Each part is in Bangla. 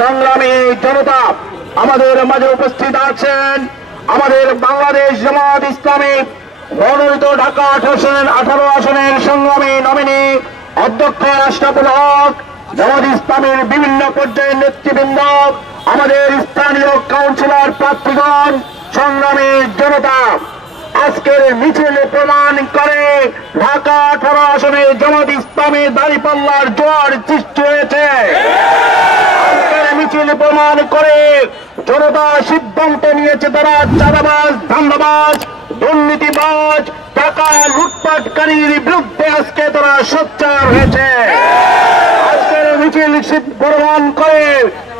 সংগ্রামী জনতা, আমাদের মাঝে উপস্থিত আছেন আমাদের বাংলাদেশ জামাত ইসলামী মনোনীত ঢাকা 18 আসনের সংগ্রামী নমিনি অধ্যক্ষ আশরাফুল হক, জামাত ইসলামের বিভিন্ন পর্যায়ের নেতৃবৃন্দ, আমাদের স্থানীয় কাউন্সিলর প্রার্থীগণ, সংগ্রামী জনতা, আজকের মিছিল প্রমাণ করে ঢাকা 18 আসনে জামাত ইসলামী দাঁড়িপাল্লার জোয়ার সৃষ্টি হয়েছে। আজকের মিছিল প্রমাণ করে জনতা সিদ্ধান্ত নিয়েছে তারা চাঁদাবাজ, ধান্দাবাজ, দুর্নীতিবাজ, টাকা লুটপাটকারীর বিরুদ্ধে আজকে তারা সোচ্চার হয়েছে। আজকের মিছিল প্রমাণ করে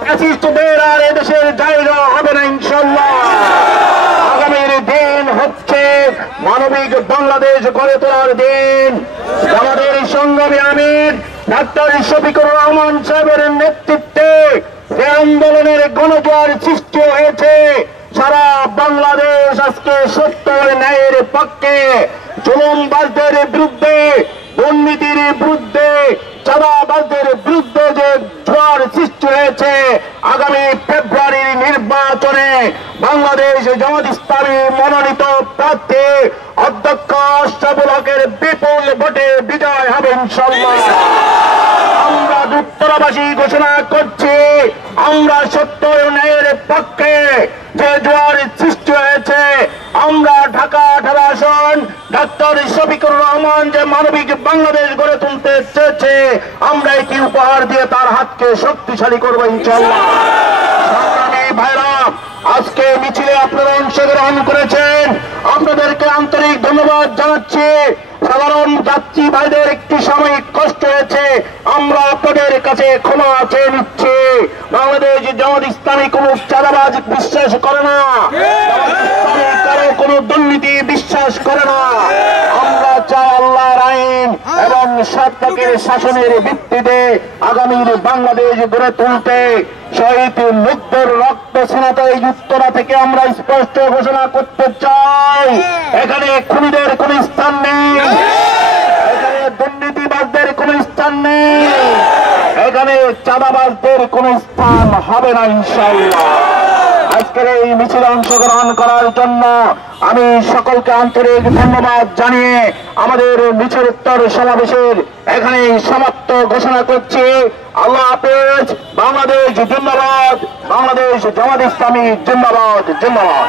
ফ্যাসিস্টদের আর এদেশের জায়গা হবে না ইনশাআল্লাহ। আগামীর দিন হচ্ছে মানবিক বাংলাদেশ গড়ে তোলার দিন। আমাদের সংগ্রামী আমির ডাক্তার শফিকুর রহমান সাহেবের নেতৃত্বে যে আন্দোলনের গণজোয়ার সৃষ্টি হয়েছে, সারা বাংলাদেশ আজকে সত্য ন্যায়ের পক্ষে, জুলুমবাজদের বিরুদ্ধে, দুর্নীতির বিরুদ্ধে, চাঁদাবাজদের বিরুদ্ধে যে জোয়ার সৃষ্টি হয়েছে, আগামী ফেব্রুয়ারির নির্বাচনে বাংলাদেশ জামাত ইসলামী মনোনীত প্রার্থী অধ্যক্ষ আশরাফুল হকের বিপুল ভোটে বিজয় হবে ইনশাআল্লাহ। আমরা উত্তরাবাসী ঘোষণা করছি, আমরা সত্য ন্যায়ের পক্ষে। যে জোয়ার সৃষ্টি হয়েছে, আমরা ঢাকা 18 আসন ডাক্তার শফিকুর রহমান যে মানবিক বাংলাদেশ গড়ে তুলতে চেয়েছে, আমরা এটি উপহার দিয়ে তার হাতকে শক্তিশালী করবো ইনশাআল্লাহ। সংগ্রামী ভাইরা, আজকে মিছিলে আপনারা অংশগ্রহণ করেছেন, আপনাদেরকে আন্তরিক ধন্যবাদ জানাচ্ছি। সাধারণ যাত্রী ভাইদের একটি সাময়িক কষ্ট হয়েছে, আমরা আপনাদের কাছে ক্ষমা চেয়ে নিচ্ছি। বাংলাদেশ জামাত ইসলামী কোন চাঁদাবাজ বিশ্বাস করে না, কারো কোন দুর্নীতি বিশ্বাস করে না। আমরা চাই আল্লাহর আইন এবং সরকারের শাসনের ভিত্তিতে আগামীর বাংলাদেশ গড়ে তুলতে। শহীদ মুগ্ধর রক্ত স্নাত এই উত্তরা থেকে আমরা স্পষ্ট ঘোষণা করতে চাই, এখানে খুনিদের কোন স্থান নেই, এখানে দুর্নীতিবাজদের কোন স্থান নেই, এখানে চাঁদাবাজদের কোন স্থান হবে না ইনশাআল্লাহ। আজকের এই মিছিলে অংশগ্রহণ করার জন্য আমি সকলকে আন্তরিক ধন্যবাদ জানিয়ে আমাদের মিছিলোত্তর সমাবেশের এখানে সমাপ্ত ঘোষণা করছি। আল্লাহ হাফেজ। বাংলাদেশ জিন্দাবাদ, বাংলাদেশ জামাত ইসলামী জিন্দাবাদ, জিন্দাবাদ।